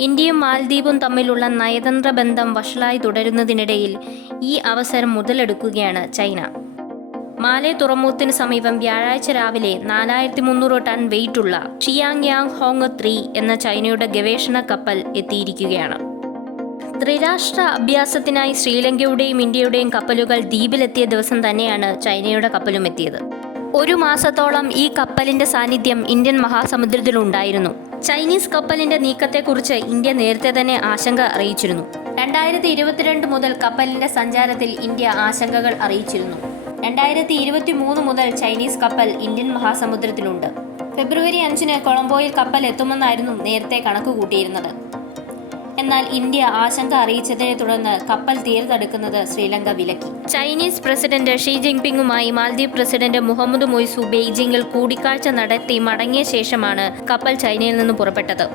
ഇന്ത്യയും മാലദ്വീപും തമ്മിലുള്ള നയതന്ത്ര ബന്ധം വഷളായി തുടരുന്നതിനിടയിൽ ഈ അവസരം മുതലെടുക്കുകയാണ് ചൈന. മാലെ തുറമുഖത്തിന് സമീപം വ്യാഴാഴ്ച രാവിലെ നാലായിരത്തി മുന്നൂറ് ടൺ വെയിറ്റുള്ള ഷിയാങ് യാങ് ഹോങ് ത്രീ എന്ന ചൈനയുടെ ഗവേഷണ കപ്പൽ എത്തിയിരിക്കുകയാണ്. ത്രിരാഷ്ട്ര അഭ്യാസത്തിനായി ശ്രീലങ്കയുടെയും ഇന്ത്യയുടെയും കപ്പലുകൾ ദ്വീപിലെത്തിയ ദിവസം തന്നെയാണ് ചൈനയുടെ കപ്പലും എത്തിയത്. ഒരു മാസത്തോളം ഈ കപ്പലിന്റെ സാന്നിധ്യം ഇന്ത്യൻ മഹാസമുദ്രത്തിലുണ്ടായിരുന്നു. ചൈനീസ് കപ്പലിന്റെ നീക്കത്തെക്കുറിച്ച് ഇന്ത്യ നേരത്തെ തന്നെ ആശങ്ക അറിയിച്ചിരുന്നു. രണ്ടായിരത്തി ഇരുപത്തിരണ്ട് മുതൽ കപ്പലിന്റെ സഞ്ചാരത്തിൽ ഇന്ത്യ ആശങ്കകൾ അറിയിച്ചിരുന്നു. രണ്ടായിരത്തി ഇരുപത്തി മൂന്ന് മുതൽ ചൈനീസ് കപ്പൽ ഇന്ത്യൻ മഹാസമുദ്രത്തിലുണ്ട്. ഫെബ്രുവരി അഞ്ചിന് കൊളംബോയിൽ കപ്പൽ എത്തുമെന്നായിരുന്നു നേരത്തെ കണക്കുകൂട്ടിയിരുന്നത്. എന്നാൽ ഇന്ത്യ ആശങ്ക അറിയിച്ചതിനെ തുടർന്ന് കപ്പൽ തീരത്തടുക്കുന്നത് ശ്രീലങ്ക വിലക്കി. ചൈനീസ് പ്രസിഡന്റ് ഷീ ജിൻപിങ്ങുമായി മാലദ്വീപ് പ്രസിഡന്റ് മുഹമ്മദ് മൊയ്സു ബെയ്ജിംഗിൽ കൂടിക്കാഴ്ച നടത്തി മടങ്ങിയ ശേഷമാണ് കപ്പൽ ചൈനയിൽ നിന്ന് പുറപ്പെട്ടത്.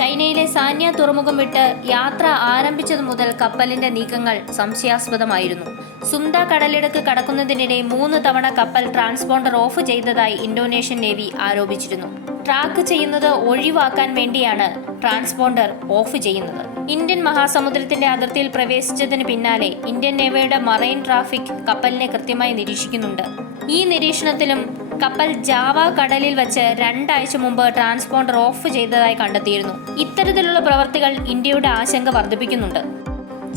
ചൈനയിലെ സാന്യ തുറമുഖം വിട്ട് യാത്ര ആരംഭിച്ചതു മുതൽ കപ്പലിന്റെ നീക്കങ്ങൾ സംശയാസ്പദമായിരുന്നു. സുന്ദ കടലിടുക്ക് കടക്കുന്നതിനിടെ മൂന്ന് തവണ കപ്പൽ ട്രാൻസ്പോണ്ടർ ഓഫ് ചെയ്തതായി ഇന്തോനേഷ്യൻ നേവി ആരോപിച്ചിരുന്നു. ട്രാക്ക് ചെയ്യുന്നത് ഒഴിവാക്കാൻ വേണ്ടിയാണ് ട്രാൻസ്പോണ്ടർ ഓഫ് ചെയ്യുന്നത്. ഇന്ത്യൻ മഹാസമുദ്രത്തിന്റെ അതിർത്തിയിൽ പ്രവേശിച്ചതിന് പിന്നാലെ ഇന്ത്യൻ നേവയുടെ മറൈൻ ട്രാഫിക് കപ്പലിനെ കൃത്യമായി നിരീക്ഷിക്കുന്നുണ്ട്. ഈ നിരീക്ഷണത്തിലും കപ്പൽ ജാവ കടലിൽ വെച്ച് രണ്ടാഴ്ച മുമ്പ് ട്രാൻസ്പോണ്ടർ ഓഫ് ചെയ്തതായി കണ്ടെത്തിയിരുന്നു. ഇത്തരത്തിലുള്ള പ്രവർത്തികൾ ഇന്ത്യയുടെ ആശങ്ക വർദ്ധിപ്പിക്കുന്നുണ്ട്.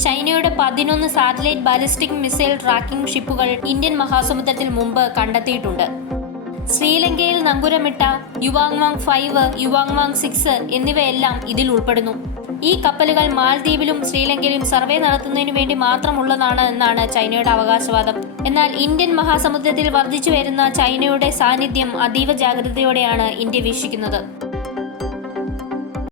ചൈനയുടെ പതിനൊന്ന് സാറ്റലൈറ്റ് ബാലിസ്റ്റിക് മിസൈൽ ട്രാക്കിംഗ് ഷിപ്പുകൾ ഇന്ത്യൻ മഹാസമുദ്രത്തിൽ മുമ്പ് കണ്ടെത്തിയിട്ടുണ്ട്. ശ്രീലങ്കയിൽ നങ്കുരമിട്ട Yuan Wang five Yuan Wang six എന്നിവയെല്ലാം ഇതിൽ ഉൾപ്പെടുന്നു. ഈ കപ്പലുകൾ മാൽദ്വീപിലും ശ്രീലങ്കയിലും സർവേ നടത്തുന്നതിനു വേണ്ടി മാത്രമുള്ളതാണ് എന്നാണ് ചൈനയുടെ അവകാശവാദം. എന്നാൽ ഇന്ത്യൻ മഹാസമുദ്രത്തിൽ വർദ്ധിച്ചു വരുന്ന ചൈനയുടെ സാന്നിധ്യം അതീവ ജാഗ്രതയോടെയാണ് ഇന്ത്യ വീക്ഷിക്കുന്നത്.